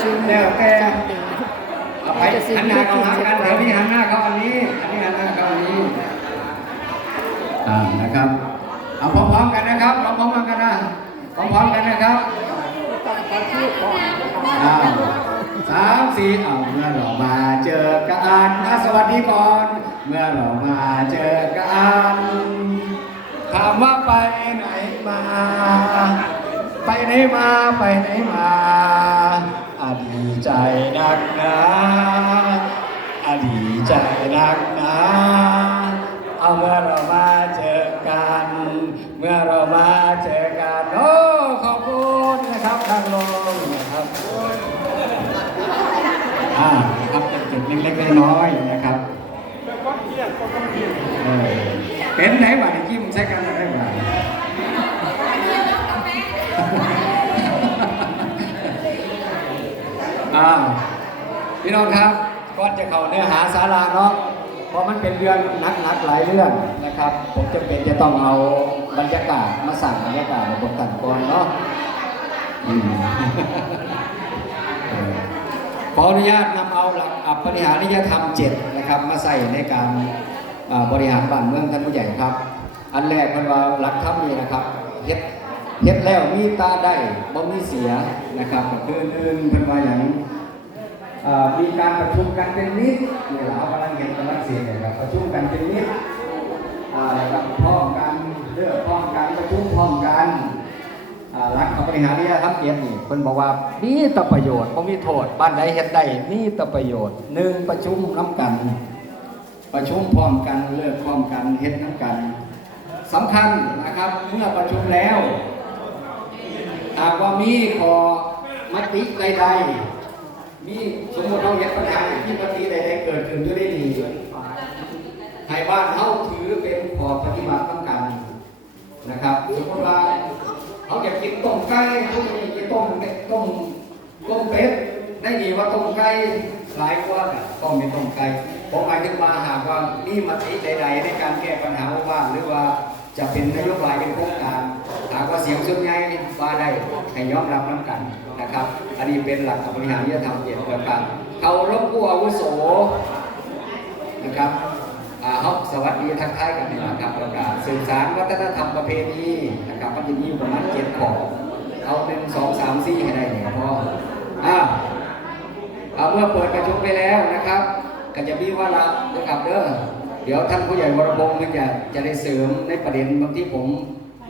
สูงแล้วแต่จำเดินเอาไปหันหน้าเข้าหากันแถวนี้หันหน้าเข้าอันนี้ อันนี้หันหน้าเข้าอันนี้อ่านะครับ เอาพร้อมๆกันนะครับพร้อมๆกันนะพร้อมๆกันนะครับสามสี่เอาเมื่อเรามาเจอกันนะสวัสดีก่อน เมื่อเรามาเจอกันถามว่าไปไหนมา ไปไหนมา ไปไหนมา อดีใจนักหนาอดีใจนักหนาเอาเมื่อเรามาเจอกัน เมื่อเรามาเจอกันโอ้ขอบคุณนะครับทางลงนะครับอ่าครับเป็นจุดเล็กๆน้อยๆนะครับเป็นไหนบ้างจิ้มใช้กัน อะไรบ้าพี่น้องครับก่อนจะเข้าเนื้อหาสาระเนาะเพราะมันเป็นเรื่องหนักๆหลายเรื่องนะครับ ผมจะเป็นจะต้องเอาบรรยากาศมาสั่งบรรยากาศมาบทตัดก่อนเนาะขออนุญาตนำเอาหลักอัปริหาริยธรรมเจ็ดนะครับ มาใส่ในการบริหารบ้านเมืองท่านผู้ใหญ่ครับ อันแรกมันว่าหลักธรรมนี่นะครับเฮ็ด เฮ็ดแล้วมีตาได้บ่มีเสียนะครับก็คือหนึ่งเพิ่นว่าอย่างเอ่อมีการประชุมกันเป็นนิดเนี่ยเรากำลังเห็นกำลังเสียเนี่ยครับประชุมกันเป็นนิดอ่าแล้วก็พร้อมกันเลือกพร้อมกันประชุมพร้อมกันอ่ารักของบริหารนี่ครับเกียรตินี่เพิ่นบอกว่ามีแต่ประโยชน์บ่มีโทษบ้านใดเฮ็ดได้มีแต่ประโยชน์หนึ่งประชุมน้ำกัน ประชุมพร้อมกันเลิกพร้อมกันเฮ็ดน้ำกันสำคัญนะครับเมื่อประชุมแล้ว หากว่ามีขอมติใดๆมีสมมติเราเห็นปัญหาที่ปฏิใดๆเกิดขึ้นอยู่ได้ดีให้บ้านเขาถือเป็นขอปฏิบัติต้องกันนะครับสมมติว่าเขาอยากกินต้มไก่เขาอยากกินต้มเป็ดต้มต้มเป็ดได้ดีว่าต้มไก่หลายกว่าต้มเป็นต้มไก่ผมหมายถึงว่าหากว่ามีมติใด ๆ ในการแก้ปัญหาบ้านหรือว่าจะเป็นนโยบายเป็นโครงการ หากว่าเสียงส่วนใหญ่ว่าได้ให้ยอมรับน้ำกันนะครับ อันนี้เป็นหลักบริหารที่จะทำเกี่ยวกับการเขารบผู้อาวุโสนะครับอาเขาสวัสดีทักทายกันในี่นะครับประกาศสื่อสารวัฒนธรรมประเพณีนะครับมันจะมีอยู่ประมาณเจ็ดข้อเอาหนึ่งสองสามสี่ให้ได้เนี่ยพออ่าเอาเมื่อเปิดประชุมไปแล้วนะครับ ก็จะมีว่าระนะครับเด้อเดี๋ยวท่านผู้ใหญ่วรพงศ์มันจะจะได้เสริมในประเด็นบางที่ผม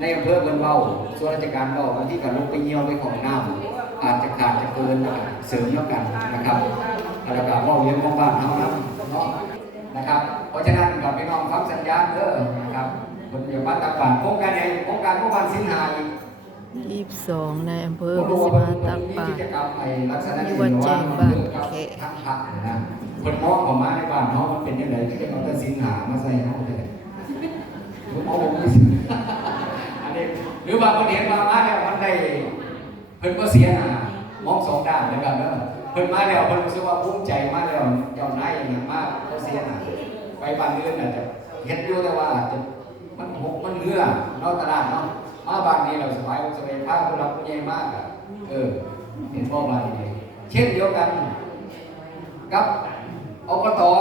ในอำเภอเมืองเบาส่วนราชการเบาบางที่กับลุกไปเยี่ยวไปของน้ำอาจจะขาดจะเกินนะครับเสริมแล้วกันนะครับแล้วก็เว่าเลี้ยงของบ้านเขานะเนาะนะครับ เพราะฉะนั้นกับพี่น้องฟังสัญญาณเด้อนะครับคนอย่ามาตักบาตรโครงการใหญ่โครงการพวกบ้านสินหายยี่สิบสองในอำเภอพิสิมาตักบาตรที่วัดแจ้งบ้านแขทั้งพักนะคนมองออกมาในบ้านน้องมันเป็นยังไงที่จะมาตัดสินหามาใส่ห้องเลยผมเอาผมไม่สิอันนี้ หรือว่าคนเห็นมามาแล้วมันได้เพิ่นก็เสียหน้ามองสองด้านแล้วกันเนอะเพิ่นมาแล้วเพิ่นรู้สึกว่าภูมิใจมาแล้วเจ้านายอย่างมากเขาเสียหน้าไปบ้านอื่นอาจจะเห็นอยู่แต่ว่าจะมันหกมันเรือนอกตลาดเนาะมาบ้านนี้เราสบายสบายภาพผู้รับผู้ใหญ่มากอะเออเห็นพ่อมาอย่างเช่นเดียวกันกับอบตอ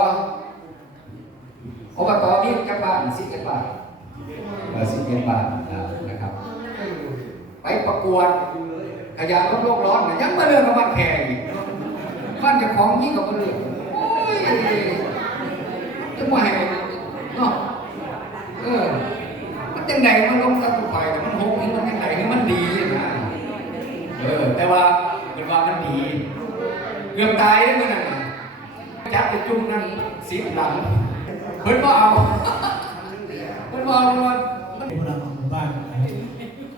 บตนี่กับบ้านสิบเอ็ดบาทสิบเอ็ดบาทนะครับ ไปประกวดขยะลดโลกร้อนเนี่ยยังมาเรื่องกับบ้านแพงอีกบ้านเจ้าของยิ่งกว่าเรื่องโอ้ยจะมาให้เนาะเออมันจังไดมันลงตะกุไปแต่มันหกนี่มันจังไดนี่มันดีนะเออแต่ว่าเป็นว่ามันดีเกือบตายแล้วมันน่ะจับไปจุ่มนั่นสีหลังเพิ่นบ่เอาเพิ่นบ่เอา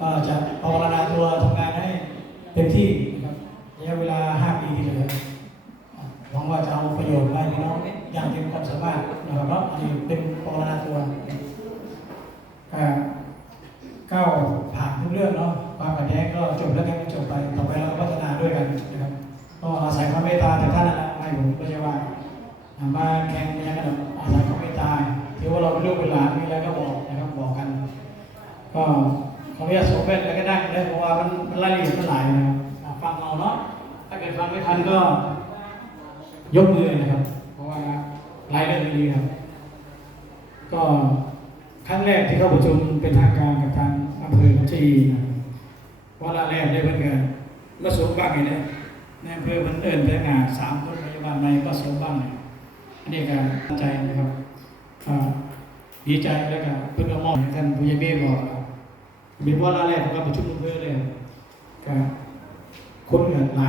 ก็จะภาวนาตัวทำงานให้เต็มที่นะครับระยะเวลา 5 ปีที่เหลือหวังว่าจะเอาประโยชน์ให้น้องอย่างเต็มความสามารถนะครับเนาะอันนี้เป็นภาวนาตัวก็ก้าวผ่านทุกเรื่องเนาะความขัดแย้งก็จบแล้วกันก็จบไปต่อไปเราก็พัฒนาด้วยกันนะครับก็อาศัยความเมตตาจากท่านนั่นแหละมาอยู่ก็จะว่ามาแข่งยังไงกันอาศัยความเมตตาถือว่าเราเป็นลูกเป็นหลานมีอะไรก็บอกนะครับบอกกัน ก็ ขออนุญาตสวมแว่นแล้วก็ได้เพราะว่ามันมันรายละเอียดมันหลายนะครับอะฟังเอาเนาะใคราเกิดฟังไม่ทันก็ยกมือนะครับ เพราะว่าหลายเรื่องดีครับ ก็ครั้งแรกที่เข้าประชุมเป็นทางการกับทางอำเภอจีนะวันละแรกได้เพิ่นกันมาสวมบ้างอย่างนี้ในอำเภอเพิ่นเอินักงานสามคนพยาบาลในก็สวมบ้างเนี่ยอันนี้การตั้งใจนะครับดีใจแล้วก็เพิ่นก็มองให้ท่านผู้ใหญ่เบ้บอก เป็นวาระแรกของการประชุมอำเภอเลยครับคนเหนือหลาย